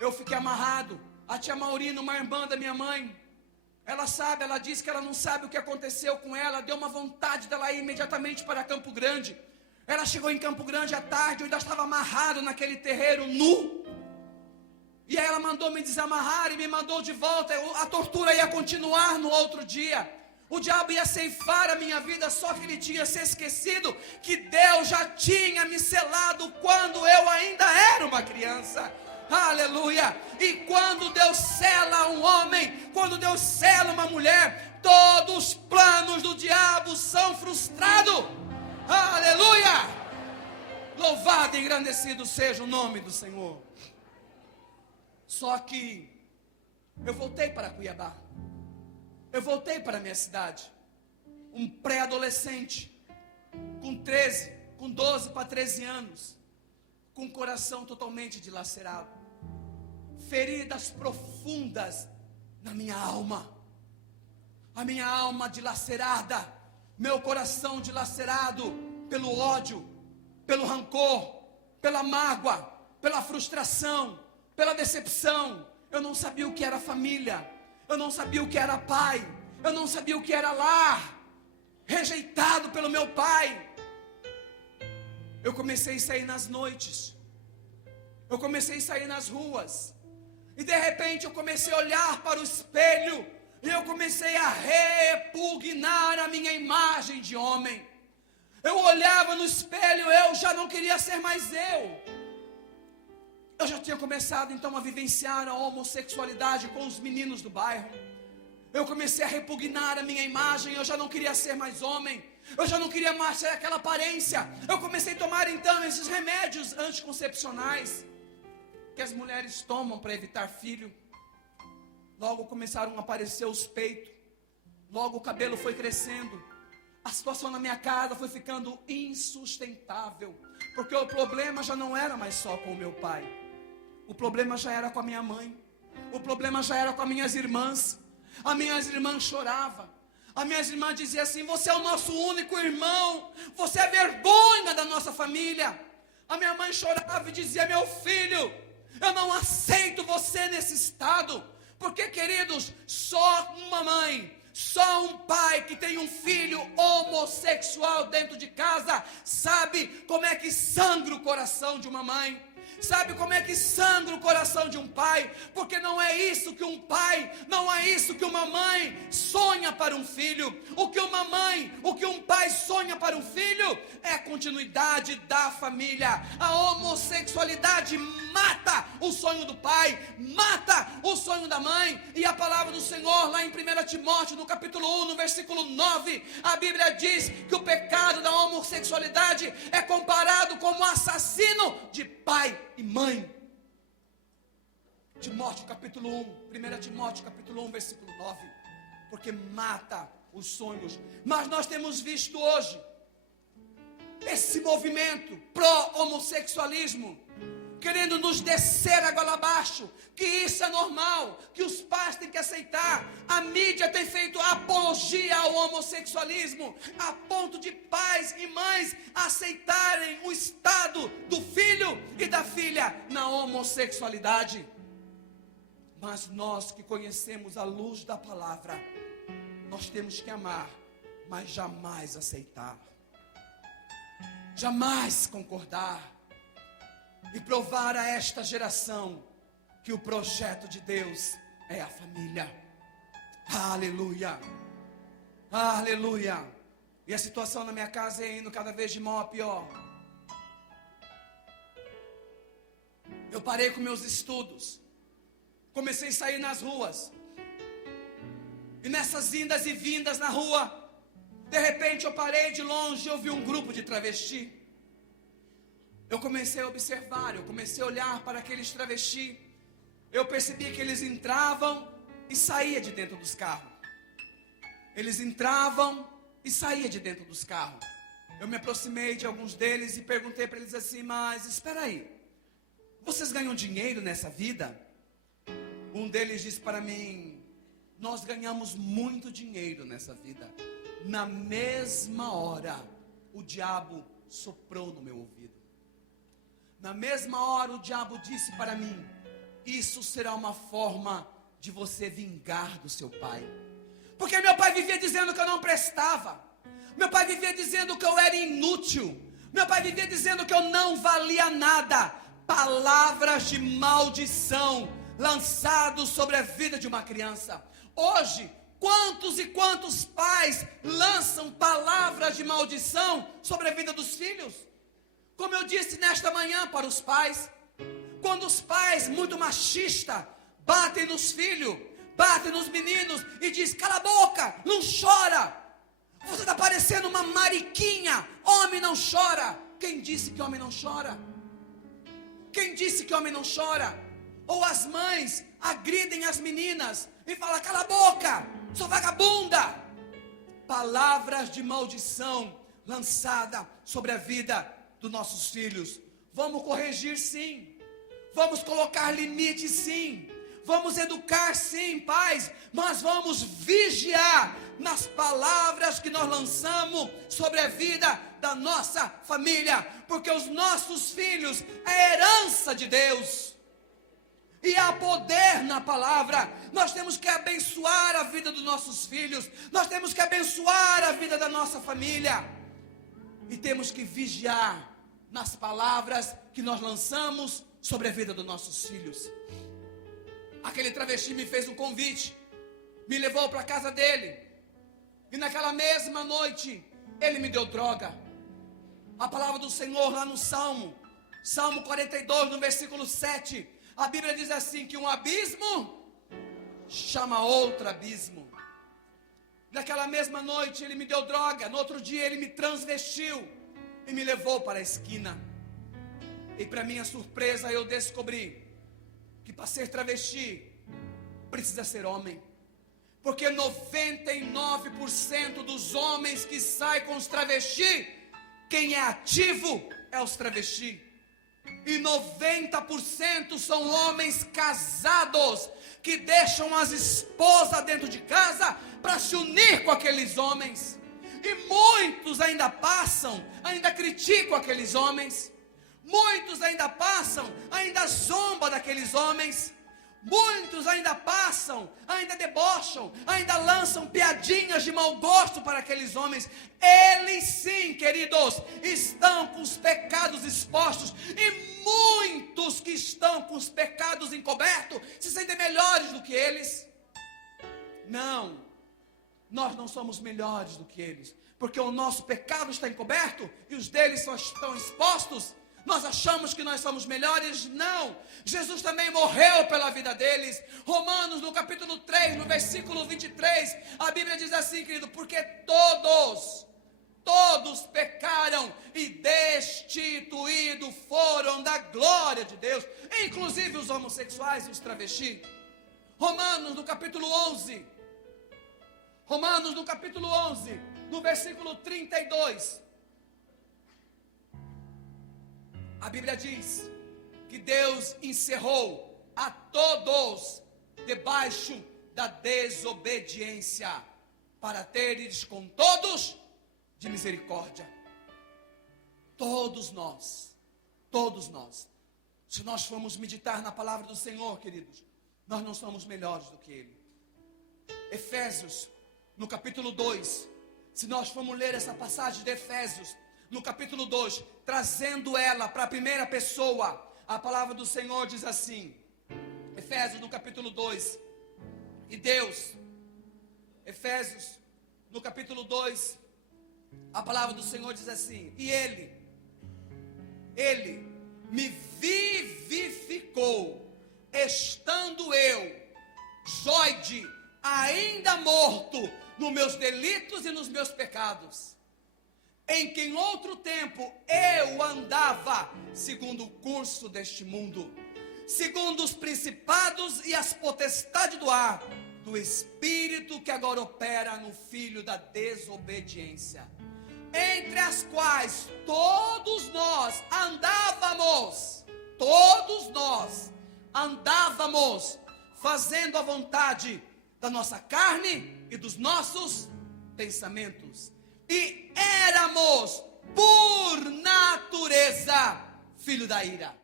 eu fiquei amarrado. A tia Maurina, uma irmã da minha mãe, ela sabe, ela disse que ela não sabe o que aconteceu com ela. Deu uma vontade dela ir imediatamente para Campo Grande. Ela chegou em Campo Grande à tarde, eu ainda estava amarrado naquele terreiro nu. E aí ela mandou me desamarrar e me mandou de volta. A tortura ia continuar no outro dia. O diabo ia ceifar a minha vida, só que ele tinha se esquecido que Deus já tinha me selado quando eu ainda era uma criança. Aleluia! E quando Deus sela um homem, quando Deus sela uma mulher, todos os planos do diabo são frustrados. Aleluia! Louvado e engrandecido seja o nome do Senhor. Só que eu voltei para Cuiabá. Eu voltei para a minha cidade. Um pré-adolescente, com 12 para 13 anos, com o coração totalmente dilacerado, feridas profundas na minha alma, a minha alma dilacerada, meu coração dilacerado pelo ódio, pelo rancor, pela mágoa, pela frustração, pela decepção. Eu não sabia o que era família, eu não sabia o que era pai, eu não sabia o que era lar, rejeitado pelo meu pai. Eu comecei a sair nas noites, eu comecei a sair nas ruas, e de repente eu comecei a olhar para o espelho, e eu comecei a repugnar a minha imagem de homem. Eu olhava no espelho, eu já não queria ser mais eu. Eu já tinha começado então a vivenciar a homossexualidade com os meninos do bairro. Eu comecei a repugnar a minha imagem, eu já não queria ser mais homem. Eu já não queria mais ter aquela aparência. Eu comecei a tomar então esses remédios anticoncepcionais que as mulheres tomam para evitar filho. Logo começaram a aparecer os peitos. Logo o cabelo foi crescendo. A situação na minha casa foi ficando insustentável. Porque o problema já não era mais só com o meu pai. O problema já era com a minha mãe. O problema já era com as minhas irmãs. As minhas irmãs choravam. As minhas irmãs diziam assim: você é o nosso único irmão. Você é vergonha da nossa família. A minha mãe chorava e dizia: meu filho, eu não aceito você nesse estado. Porque, queridos, só uma mãe, só um pai que tem um filho homossexual dentro de casa sabe como é que sangra o coração de uma mãe. Sabe como é que sangra o coração de um pai? Porque não é isso que um pai, não é isso que uma mãe sonha para um filho. O que um pai sonha para um filho é a continuidade da família. A homossexualidade mata o sonho do pai, mata o sonho da mãe. E a palavra do Senhor lá em 1 Timóteo, no capítulo 1, no versículo 9, a Bíblia diz que o pecado da homossexualidade é comparado como assassino de pai e mãe. Timóteo capítulo 1, 1 Timóteo capítulo 1, versículo 9. Porque mata os sonhos. Mas nós temos visto hoje esse movimento pró-homossexualismo querendo nos descer a goela abaixo, que isso é normal, que os pais têm que aceitar. A mídia tem feito apologia ao homossexualismo, a ponto de pais e mães aceitarem o estado do filho e da filha na homossexualidade. Mas nós que conhecemos a luz da palavra, nós temos que amar, mas jamais aceitar, jamais concordar, e provar a esta geração que o projeto de Deus é a família. Aleluia, aleluia. E a situação na minha casa é indo cada vez de mal a pior. Eu parei com meus estudos, comecei a sair nas ruas, e nessas indas e vindas na rua, de repente eu parei de longe e eu vi um grupo de travesti. Eu comecei a observar, eu comecei a olhar para aqueles travestis. Eu percebi que eles entravam e saíam de dentro dos carros. Eles entravam e saíam de dentro dos carros. Eu me aproximei de alguns deles e perguntei para eles assim: mas espera aí, vocês ganham dinheiro nessa vida? Um deles disse para mim: nós ganhamos muito dinheiro nessa vida. Na mesma hora, o diabo soprou no meu ouvido. Na mesma hora o diabo disse para mim isso será uma forma de você vingar do seu pai. Porque meu pai vivia dizendo que eu não prestava. Meu pai vivia dizendo que eu era inútil. Meu pai vivia dizendo que eu não valia nada. Palavras de maldição lançadas sobre a vida de uma criança. Hoje, quantos e quantos pais lançam palavras de maldição sobre a vida dos filhos? Como eu disse nesta manhã para os pais, quando os pais, muito machistas, batem nos filhos, batem nos meninos e diz: cala a boca, não chora, você está parecendo uma mariquinha, homem não chora. Quem disse que homem não chora? Quem disse que homem não chora? Ou as mães agridem as meninas e falam: cala a boca, sua vagabunda. Palavras de maldição lançada sobre a vida dos nossos filhos. Vamos corrigir sim, vamos colocar limites sim, vamos educar sim, pais, mas vamos vigiar nas palavras que nós lançamos sobre a vida da nossa família, porque os nossos filhos é herança de Deus, e há poder na palavra. Nós temos que abençoar a vida dos nossos filhos, nós temos que abençoar a vida da nossa família, e temos que vigiar nas palavras que nós lançamos sobre a vida dos nossos filhos. Aquele travesti me fez um convite, me levou para a casa dele, e naquela mesma noite ele me deu droga. A palavra do Senhor lá no Salmo 42, no versículo 7, a Bíblia diz assim, que um abismo chama outro abismo. Naquela mesma noite ele me deu droga, no outro dia ele me transvestiu e me levou para a esquina. E para minha surpresa eu descobri que para ser travesti precisa ser homem, porque 99% dos homens que saem com os travesti, quem é ativo é os travesti, e 90% são homens casados que deixam as esposas dentro de casa para se unir com aqueles homens, e muitos ainda passam, ainda criticam aqueles homens. Muitos ainda passam, ainda zombam daqueles homens. Muitos ainda passam, ainda debocham, ainda lançam piadinhas de mau gosto para aqueles homens. Eles sim, queridos, estão com os pecados expostos. E muitos que estão com os pecados encobertos se sentem melhores do que eles. Não, nós não somos melhores do que eles, porque o nosso pecado está encoberto e os deles só estão expostos. Nós achamos que nós somos melhores? Não. Jesus também morreu pela vida deles. Romanos, no capítulo 3, no versículo 23, a Bíblia diz assim, querido: porque todos pecaram e destituídos foram da glória de Deus, inclusive os homossexuais e os travestis. Romanos, no capítulo 11, no versículo 32, a Bíblia diz que Deus encerrou a todos debaixo da desobediência, para teres com todos de misericórdia. Todos nós, se nós formos meditar na palavra do Senhor, queridos, nós não somos melhores do que Ele. Efésios, no capítulo 2, se nós formos ler essa passagem de Efésios, no capítulo 2, trazendo ela para a primeira pessoa, a palavra do Senhor diz assim, Efésios no capítulo 2, e Deus, Efésios no capítulo 2, a palavra do Senhor diz assim, e Ele me vivificou, estando eu, Joide, ainda morto nos meus delitos e nos meus pecados, em que em outro tempo eu andava segundo o curso deste mundo, segundo os principados e as potestades do ar, do espírito que agora opera no filho da desobediência, entre as quais todos nós andávamos, fazendo a vontade da nossa carne e dos nossos pensamentos, e éramos por natureza filho da ira.